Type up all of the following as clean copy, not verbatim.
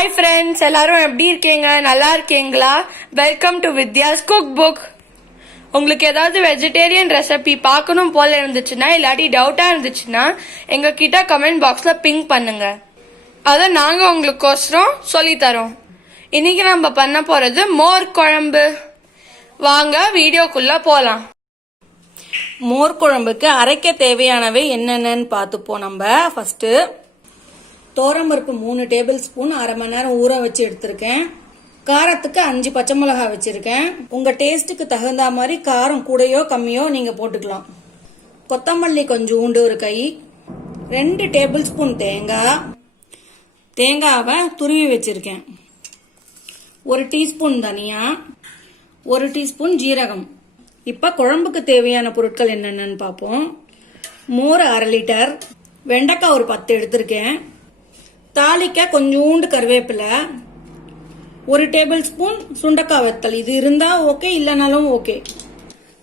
Hi friends, எல்லாரும் எப்படி இருக்கீங்க? நல்லா இருக்கீங்களா? Welcome to Vidya's cook book. உங்களுக்கு ஏதாவது வெஜிடேரியன் ரெசிபி பார்க்கணும் போல இருந்துச்சுன்னா இல்லாட்டி டவுட்டா இருந்துச்சுன்னா எங்க கிட்ட கமெண்ட் பாக்ஸ்ல பிங்க் பண்ணுங்க. அதை நாங்க உங்களுக்கோசரம் சொல்லி தரோம். இன்னைக்கு நம்ம பண்ண போறது மோர் குழம்பு. வாங்க வீடியோக்குள்ள போலாம். மோர் குழம்புக்கு அரைக்க தேவையானவை என்னென்னு பார்த்துப்போம். நம்ம ஃபர்ஸ்ட் தோரம்பருப்பு 3 டேபிள் ஸ்பூன் அரை மணி நேரம் ஊற வச்சு எடுத்திருக்கேன். காரத்துக்கு 5 பச்சை மிளகாய் வச்சிருக்கேன். உங்க டேஸ்ட்டுக்கு தகுந்த மாதிரி காரம் கூடயோ கம்மியோ நீங்க போட்டுக்கலாம். கொத்தமல்லி கொஞ்சோண்டு ஒரு கை, 2 டேபிள் ஸ்பூன் தேங்காவை துருவி வச்சிருக்கேன். 1 டீஸ்பூன் தனியா, 1 டீஸ்பூன் ஜீரகம். இப்ப குழம்புக்கு தேவையான பொருட்கள் என்னென்னு பார்ப்போம். மோர் 1/2 லிட்டர், வெண்டைக்காய் ஒரு 10 எடுத்திருக்கேன், தாளிக்க கொஞ்சோண்டு கருவேப்பிலை, 1 டேபிள் ஸ்பூன் சுண்டக்காய் வத்தல். இது இருந்தா ஓகே, இல்லைனாலும் ஓகே.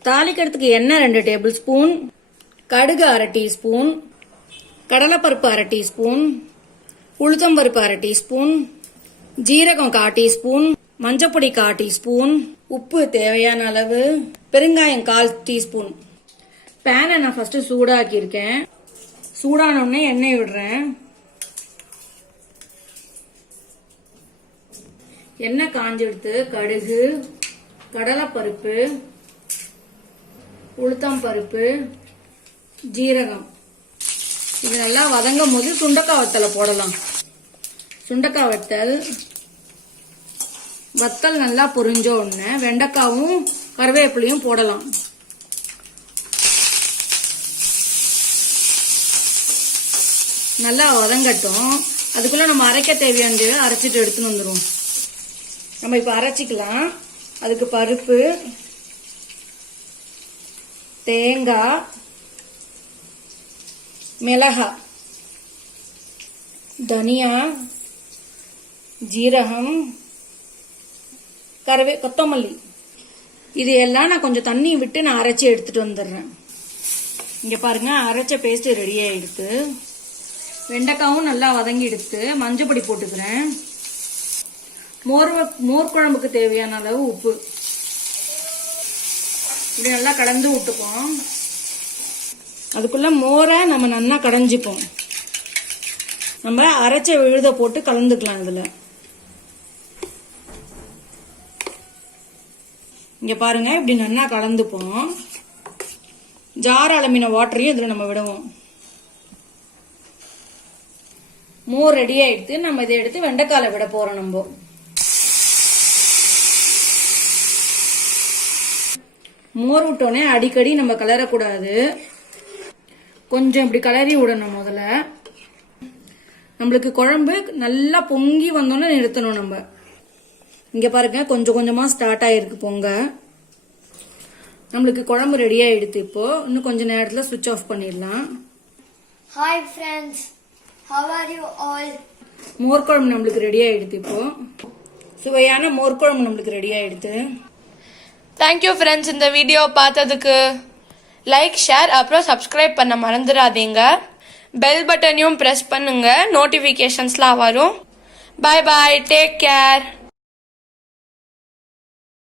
தாளிக்கிறதுக்கு எண்ணெய் 2 டேபிள் ஸ்பூன், கடுகு 1/2 டீஸ்பூன், கடலைப்பருப்பு 1/2 டீஸ்பூன், உளுத்தம்பருப்பு 1/2 டீஸ்பூன், ஜீரகம் 1/4 டீஸ்பூன், மஞ்சப்பொடி 1/4 டீஸ்பூன், உப்பு தேவையான அளவு, பெருங்காயம் 1/4 டீஸ்பூன். பேனை நான் ஃபர்ஸ்ட் சூடாக்கியிருக்கேன். சூடான உடனே எண்ணெய் விடுறேன். எண்ணெய் காஞ்செடுத்து கடுகு, கடலைப்பருப்பு, உளுத்தம் பருப்பு, ஜீரகம் இது நல்லா வதங்கும் போது சுண்டக்காய் வத்தலை போடலாம். சுண்டக்காய் வத்தல் நல்லா பொரிஞ்ச உடனே வெண்டைக்காவும் கருவேப்பிலையும் போடலாம். நல்லா வதங்கட்டும். அதுக்குள்ள நம்ம அரைக்க தேவையானது அரைச்சிட்டு எடுத்துன்னு வந்துடும். நம்ம இப்ப அரைச்சிக்கலாம். அதுக்கு பருப்பு, தேங்காய், மிளகாய், தனியா, ஜீரகம், கொத்தமல்லி இது எல்லாம் நான் கொஞ்சம் தண்ணி விட்டு நான் அரைச்சி எடுத்துட்டு வந்துடுறேன். இங்க பாருங்க, அரைச்ச பேஸ்ட் ரெடி ஆயிடுத்து. வெண்டைக்காவும் நல்லா வதங்கி எடுத்து மஞ்சப்பொடி போட்டுக்கிறேன். மோர் குழம்புக்கு தேவையான அளவு உப்பு இப்படி நல்லா கலந்து விட்டுப்போம். அதுக்குள்ள மோரை நம்ம நல்லா கடைஞ்சிப்போம். நம்ம அரைச்ச விழுத போட்டு கலந்துக்கலாம். இதுல இங்க பாருங்க, இப்படி நல்லா கலந்துப்போம். ஜார் அளமின வாட்டரையும் இதுல நம்ம விடுவோம். மோர் ரெடி ஆயிடுத்து. நம்ம இதை எடுத்து வெண்டைக்கால விட போறோம். நம்ம மோர் விட்டோடனே அடிக்கடி நம்ம கலரக்கூடாது. கொஞ்சம் இப்படி கலரி விடணும். முதல்ல நம்மளுக்கு குழம்பு நல்லா பொங்கி வந்தோன்னு நிறுத்தணும். நம்ம இங்க பாருங்க, கொஞ்சம் கொஞ்சமா ஸ்டார்ட் ஆயிருக்கு பொங்க. நம்மளுக்கு குழம்பு ரெடி ஆயிடுது. இப்போ இன்னும் கொஞ்ச நேரத்துல சுவிட்ச் ஆஃப் பண்ணிடலாம். Hi friends, how are you all? மோர் குழம்பு நம்மளுக்கு ரெடி ஆயிடுது. இப்போ சுவையான மோர் குழம்பு நம்மளுக்கு ரெடி ஆயிடுது. தேங்க்யூ ஃப்ரெண்ட்ஸ், இந்த வீடியோ பார்த்ததுக்கு. லைக், ஷேர், அப்புறம் சப்ஸ்கிரைப் பண்ண மறந்துடாதீங்க. பெல் பட்டனையும் ப்ரெஸ் பண்ணுங்க, நோட்டிஃபிகேஷன்ஸ்லாம் வரும். பாய் பாய், டேக் கேர்.